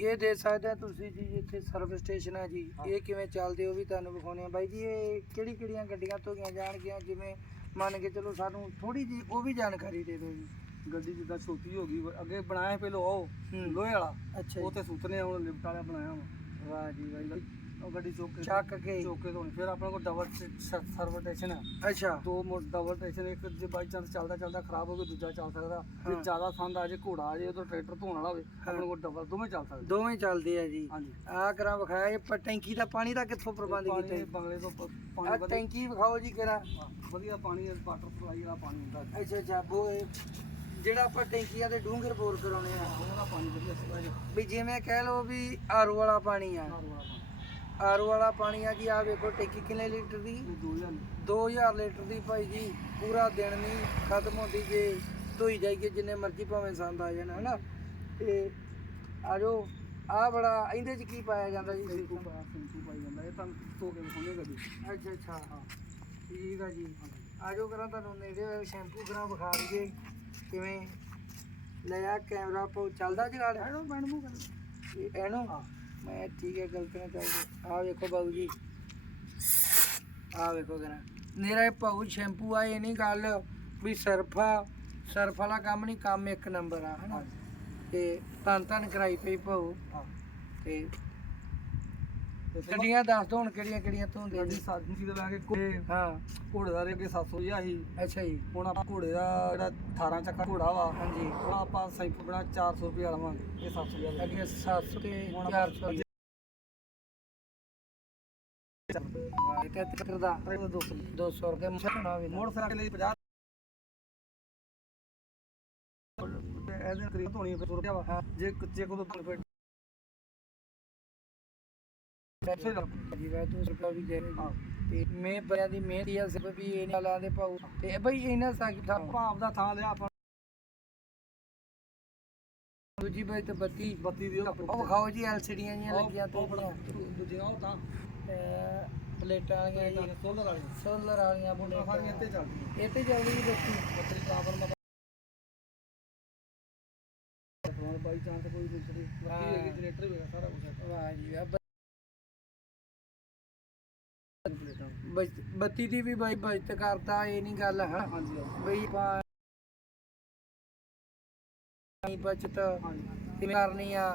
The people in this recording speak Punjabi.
ਇਹ ਦੇ ਸਕਦੇ ਆ ਤੁਸੀਂ ਜੀ ਇੱਥੇ ਸਰਵਿਸ ਸਟੇਸ਼ਨ ਹੈ ਜੀ। ਇਹ ਕਿਵੇਂ ਚੱਲਦੇ ਉਹ ਵੀ ਤੁਹਾਨੂੰ ਵਿਖਾਉਣੇ ਆ। ਬਾਈ ਜੀ ਇਹ ਕਿਹੜੀ ਕਿਹੜੀਆਂ ਗੱਡੀਆਂ ਧੋਈਆਂ ਜਾਣਗੀਆਂ? ਜਿਵੇਂ ਮੰਨ ਕੇ ਚਲੋ ਸਾਨੂੰ ਥੋੜੀ ਜੀ ਉਹ ਵੀ ਜਾਣਕਾਰੀ ਦੇ ਦਿਓ ਜੀ। ਗੱਡੀ ਜਿੱਦਾਂ ਛੋਟੀ ਹੋ ਗਈ ਅੱਗੇ ਬਣਾਇਆ ਪਹਿਲਾਂ ਉਹ। ਲੋਹੇ ਵਾਲਾ। ਅੱਛਾ ਉਹ ਤੇ ਸੁੱਤਨੇ ਹੁਣ ਲਿਫਟ ਵਾਲਾ ਬਣਾਇਆ ਵਾ। ਵਾਹ ਜੀ ਬਾਈ। ਉਹ ਗੱਡੀ ਚੁੱਕ ਕੇ ਚੱਕ ਕੇ। ਚੁੱਕ ਕੇ ਧੋਣੀ ਫਿਰ ਆਪਣੇ ਕੋਲ ਡਬਲ ਸਰਵਰ ਸਟੇਸ਼ਨ ਹੈ ਅੱਛਾ। ਦੋ ਡਬਲ ਸਟੇਸ਼ਨ ਇੱਕ ਜੇ ਬਾਈ ਚਾਂਸ ਚੱਲਦਾ ਚੱਲਦਾ ਖਰਾਬ ਹੋ ਗਿਆ ਦੂਜਾ ਚੱਲ ਸਕਦਾ। ਜੇ ਹਾਂ। ਜ਼ਿਆਦਾ ਸੰਦ ਆ ਜੇ ਘੋੜਾ ਆ ਜੇ ਉਦੋਂ ਟਰੈਕਟਰ ਧੋਣ ਵਾਲਾ ਹੋਵੇ ਆਪਣੇ ਕੋਲ ਡਬਲ ਦੋਵੇਂ ਚੱਲ ਸਕਦੇ। ਦੋਵੇਂ ਚੱਲਦੇ ਆ ਜੀ। ਆ ਕਰਾਂ ਵਿਖਾਇਆ ਇਹ ਟੈਂਕੀ ਦਾ ਪਾਣੀ ਦਾ ਕਿੱਥੋਂ ਪ੍ਰਬੰਧ ਕੀਤਾ ਜੀ? ਬੰਗਲੇ ਤੋਂ ਪਾਣੀ ਟੈਂਕੀ ਵਿਖਾਓ ਜੀ ਕਿਹੜਾ? ਹਾਂ, ਵਧੀਆ ਪਾਣੀ ਵਾਟਰ ਸਪਲਾਈ ਵਾਲਾ ਪਾਣੀ ਹੁੰਦਾ ਅੱਛਾ ਅੱਛਾ ਇਹ ਜਿਹੜਾ ਆਪਾਂ ਟੈਂਕੀਆਂ ਦੇ ਡੂੰਘਰ ਬੋਰ ਕਰਾਉਣੇ ਆ। ਉਹਦਾ ਪਾਣੀ ਵਧੀਆ ਸਪਲਾਈ ਵੀ ਜਿਵੇਂ ਕਹਿ ਲਓ ਵੀ ਆਰੋ ਵਾਲਾ ਪਾਣੀ ਆ। ਵਾਲਾ ਪਾਣੀ ਆਰੋ ਵਾਲਾ ਪਾਣੀ ਆ ਜੀ ਆ ਵੇਖੋ ਟੈਂਕੀ ਕਿੰਨੇ ਲੀਟਰ ਦੀ? ਇਹ 2000 2000 ਲੀਟਰ ਦੀ ਭਾਈ ਜੀ ਪੂਰਾ ਦਿਨ ਨਹੀਂ ਖਤਮ ਹੁੰਦੀ ਜੇ ਧੋਈ ਜਾਈਏ ਜਿੰਨੇ ਮਰਜ਼ੀ ਭਾਵੇਂ ਸੰਦ ਆ ਜਾਣ ਹਨਾ? ਤੇ ਆਜੋ ਆ ਬੜਾ ਇਹਦੇ ਚ ਕੀ ਪਾਇਆ ਜਾਂਦਾ ਜੀ? ਸਿੰਪੂ ਪਾਇਆ ਸਿੰਪੂ ਪਾਈ ਜਾਂਦਾ ਇਹ ਤਾਂ ਧੋ ਕੇ ਵਿਖਾਉਂਦੇ ਗੱਡੀ। ਅੱਛਾ ਅੱਛਾ ਹਾਂ। ਠੀਕ ਆ ਜੀ। ਆਜੋ ਕਰਾਂ ਤੁਹਾਨੂੰ ਨੇੜੇ ਹੋਏ ਸ਼ੈਂਪੂ ਕਰਾਂ ਵਿਖਾ ਦਈਏ। ਕਿਵੇਂ? ਲੈ ਆ ਕੈਮਰਾ ਪੋ ਚੱਲਦਾ ਜਗਾੜ। ਹੈਣੋ ਬਣ ਮੂ ਕਰ। ਇਹਨੂੰ? ਮੈਂ ਠੀਕ ਹੈ ਗਲਤ ਨਾ ਚੱਲਦੇ ਆ ਵੇਖੋ ਬਾਬੂ ਜੀ। ਆ ਵੇਖੋ ਕਰਾਂ ਮੇਰਾ ਇਹ ਪਾਉ ਸ਼ੈਂਪੂ ਆ ਇਹ ਨਹੀਂ ਗੱਲ ਵੀ ਸਰਫਾ ਸਰਫ ਵਾਲਾ ਕੰਮ ਨਹੀਂ ਕੰਮ ਇੱਕ ਨੰਬਰ ਆ ਹਨਾ? ਤੇ ਤਨ ਤਨ ਕਰਾਈ ਪਈ ਪਾਉ ਤੇ ਗੱਡੀਆਂ ਦੱਸ ਦੋ ਹੁਣ ਕਿਹੜੀਆਂ ਕਿਹੜੀਆਂ ਧੋਂਦੇ ਗੱਡੀ ਜੀ ਸਾਧੂ ਸੀ ਦੇ ਲੈ ਕੇ ਘੋੜੇ ਹਾਂ। ਘੋੜੇ ਦਾ ਰੇਟ 700 ਜਿਹਾ ਸੀ ਅੱਛਾ ਜੀ। ਹੁਣ ਆਪਾਂ ਘੋੜੇ ਦਾ ਜਿਹੜਾ 18 ਚੱਕਾ ਘੋੜਾ ਵਾ ਹਾਂਜੀ। ਉਹ ਆਪਾਂ ਸੈਂਪ ਬਣਾ 400 ਰੁਪਏ ਲਵਾਂਗੇ ਇਹ 700 ਰੁਪਏ ਅੱਗੇ 700 ਤੇ ਹੁਣ 400 ਇਹ ਤੇ ਦਾ। 200 200 ਰੁਪਏ ਮੋੜਨਾ ਵੀ ਨਾ। ਮੋਟਰਸਾਈਕਲ ਲਈ 50 ਤੇ ਇਹਦੇ ਕਰੀਬ ਧੋਣੀ ਫਿਰ 100 ਰੁਪਏ ਵਾ। ਜੇ ਕੱਚੇ ਕੋਲ ਤੋਂ ਫਿਰ ਪੈਸੇ ਲੱਗ ਜੀ ਵਾ 200 ਰੁਪਏ ਵੀ ਦੇ ਤੇ ਮੈਂ ਬਿਆਂ ਦੀ ਮਿਹਨਤ ਆ ਸਿਰਫ ਵੀ ਇਹ ਨਾਲ ਆਦੇ ਪਾਉ ਤੇ ਬਈ ਇਹਨਾਂ ਸਾਕੀ ਥਾ ਆਪਾਂ ਆਪਦਾ ਥਾਂ ਲਿਆ ਆਪਾਂ ਦੂਜੀ ਬਈ ਤੇ ਬੱਤੀ। ਬੱਤੀ ਦੀ ਉਹ ਵਿਖਾਓ ਜੀ ਐਲਸੀਡੀਆਂ ਜੀਆਂ ਲੱਗੀਆਂ ਤੇ ਦੂਜੇ ਉਹ ਤਾਂ। ਪਲੇਟਾਂ ਵਾਲੀਆਂ ਜੀ। ਸੋਲਰ ਵਾਲੀ ਸੋਲਰ ਵਾਲੀਆਂ ਉਹਨਾਂ ਸਾਰੀਆਂ ਇੱਥੇ ਚੱਲਦੀਆਂ। ਤੇ ਚੱਲਦੀ ਬੱਤੀ। ਬੱਤਰੀ ਟਰਾਂਸਫਾਰਮਰ ਹੋਰ ਬਾਈ ਚਾਂਸ ਕੋਈ ਦੂਸਰੀ ਬੱਤੀ ਹੈਗੀ ਜਨਰੇਟਰ ਵੀ ਸਾਰਾ ਕੁਝ ਹੈ ਵਾਹ ਜੀ ਵਾਹ। ਬਚ- ਬੱਤੀ ਦੀ ਵੀ ਬਾਈ ਬਚਤ ਕਰਦਾ ਇਹ ਨਹੀਂ ਗੱਲ ਹੈ। ਹਾਂਜੀ ਬਈ ਪਾਣੀ ਬਚਤ ਹਾਂਜੀ। ਕਿਵੇਂ ਕਰਨੀ ਆ?